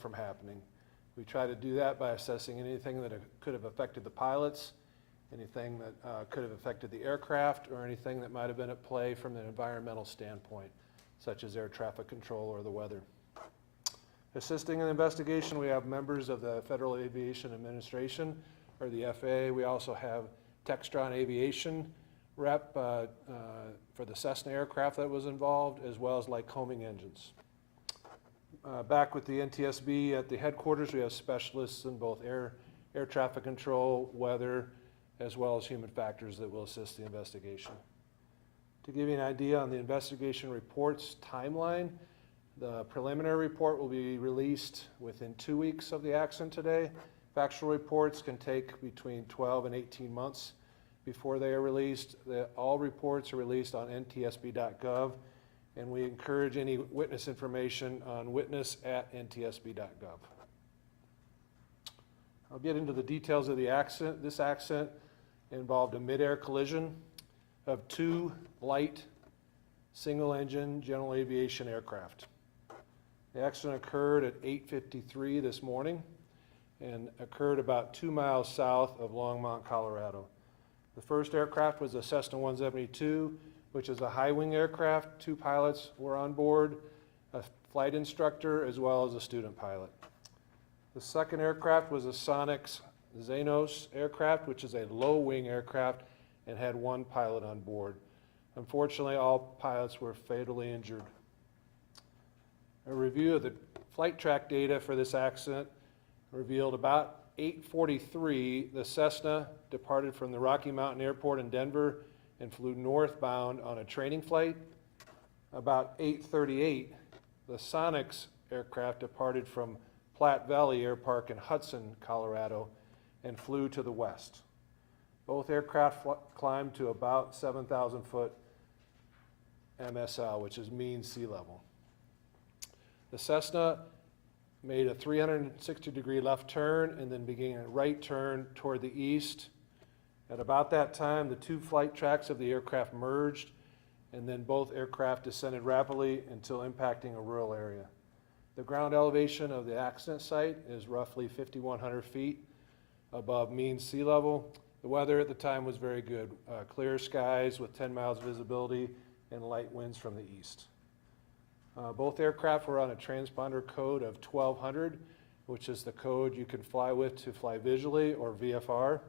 from happening. We try to do that by assessing anything that could have affected the pilots, anything that could have affected the aircraft, or anything that might have been at play from an environmental standpoint, such as air traffic control or the weather. Assisting in the investigation, we have members of the Federal Aviation Administration, or the FAA. We also have Textron Aviation rep for the Cessna aircraft that was involved, as well as Lycoming engines. Back with the NTSB at the headquarters, we have specialists in both air traffic control, weather, as well as human factors that will assist the investigation. To give you an idea on the investigation reports timeline, the preliminary report will be released within 2 weeks of the accident today. Factual reports can take between 12 and 18 months before they are released. All reports are released on ntsb.gov, and we encourage any witness information on witness@ntsb.gov. I'll get into the details of the accident. This accident involved a mid-air collision of two light single-engine general aviation aircraft. The accident occurred at 8:53 this morning and occurred about 2 miles south of Longmont, Colorado. The first aircraft was a Cessna 172, which is a high-wing aircraft. 2 pilots were on board, a flight instructor, as well as a student pilot. The second aircraft was a Sonex Xenos aircraft, which is a low-wing aircraft and had 1 pilot on board. Unfortunately, all pilots were fatally injured. A review of the flight track data for this accident revealed about 8:43, the Cessna departed from the Rocky Mountain Airport in Denver and flew northbound on a training flight. About 8:38, the Sonex aircraft departed from Platte Valley Air Park in Hudson, Colorado, and flew to the west. Both aircraft climbed to about 7,000 foot MSL, which is mean sea level. The Cessna made a 360-degree left turn and then began a right turn toward the east. At about that time, the 2 flight tracks of the aircraft merged, and then both aircraft descended rapidly until impacting a rural area. The ground elevation of the accident site is roughly 5,100 feet above mean sea level. The weather at the time was very good, clear skies with 10 miles visibility and light winds from the east. Both aircraft were on a transponder code of 1200, which is the code you can fly with to fly visually, or VFR.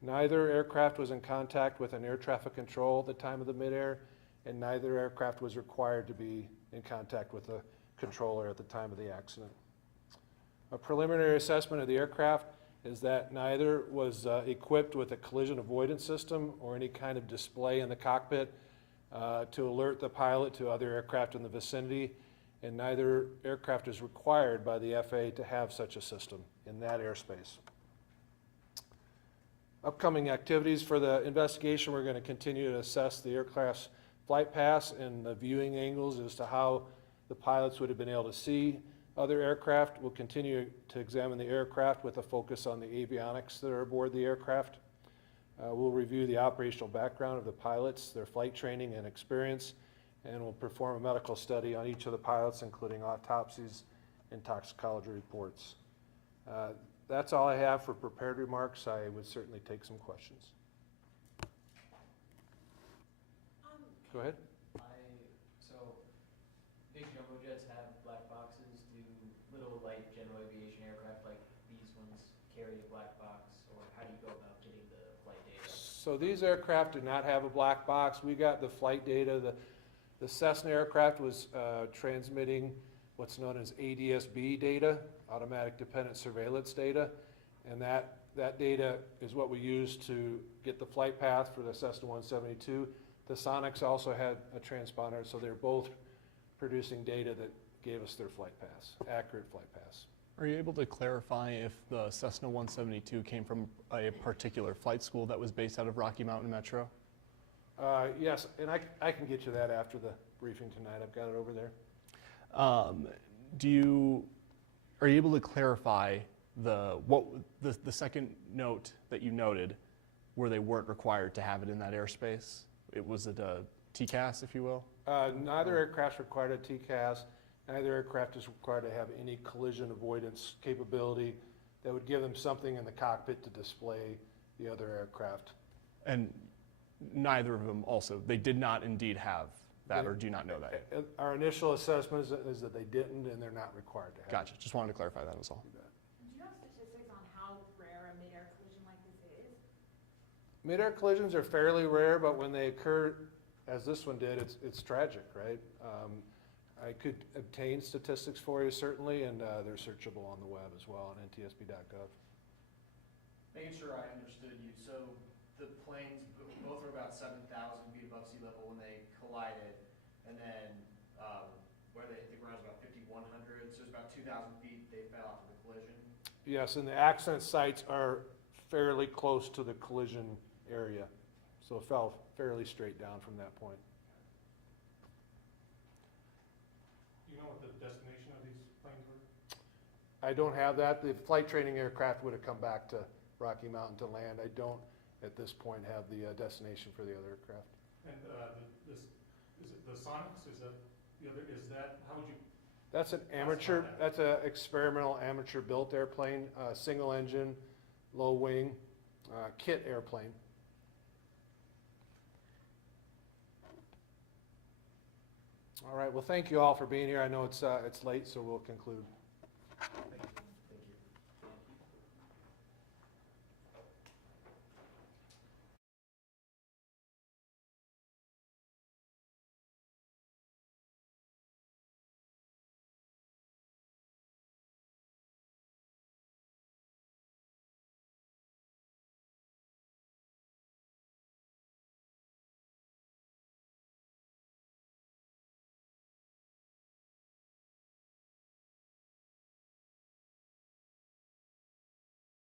Neither aircraft was in contact with an air traffic control at the time of the midair, and neither aircraft was required to be in contact with a controller at the time of the accident. A preliminary assessment of the aircraft is that neither was equipped with a collision avoidance system or any kind of display in the cockpit to alert the pilot to other aircraft in the vicinity, and neither aircraft is required by the FAA to have such a system in that airspace. Upcoming activities for the investigation, we're going to continue to assess the aircraft's flight paths and the viewing angles as to how the pilots would have been able to see other aircraft. We'll continue to examine the aircraft with a focus on the avionics that are aboard the aircraft. We'll review the operational background of the pilots, their flight training and experience, and we'll perform a medical study on each of the pilots, including autopsies and toxicology reports. That's all I have for prepared remarks. I would certainly take some questions. Go ahead. So big jumbo jets have black boxes. Do little light general aviation aircraft like these ones carry a black box, or how do you go about getting the flight data? So these aircraft do not have a black box. We got the flight data. The Cessna aircraft was transmitting what's known as ADS-B data, automatic dependent surveillance data, and that data is what we use to get the flight path for the Cessna 172. The Sonex also had a transponder, so they're both producing data that gave us their flight paths, accurate flight paths. Are you able to clarify if the Cessna 172 came from a particular flight school that was based out of Rocky Mountain Metro? Yes, and I can get you that after the briefing tonight. I've got it over there. Are you able to clarify the second note that you noted where they weren't required to have it in that airspace? Was it a TCAS, if you will? Neither aircraft required a TCAS. Neither aircraft is required to have any collision avoidance capability that would give them something in the cockpit to display the other aircraft. And neither of them also, they did not indeed have that, or do you not know that? Our initial assessment is that they didn't, and they're not required to have. Gotcha, just wanted to clarify that was all. Do you have statistics on how rare a mid-air collision like this is? Mid-air collisions are fairly rare, but when they occur, as this one did, it's tragic, right? I could obtain statistics for you certainly, and they're searchable on the web as well on ntsb.gov. Making sure I understood you, so the planes, both were about 7,000 feet above sea level when they collided, and then where they hit the ground was about 5,100, so it's about 2,000 feet they fell after the collision. Yes, and the accident sites are fairly close to the collision area, so it fell fairly straight down from that point. Do you know what the destination of these planes were? I don't have that. The flight training aircraft would have come back to Rocky Mountain to land. I don't, at this point, have the destination for the other aircraft. And is it the Sonics, is that the other, is that, how would you, That's an amateur, that's an experimental amateur-built airplane, single engine, low wing, kit airplane. All right, well, thank you all for being here. I know it's late, so we'll conclude. thank you.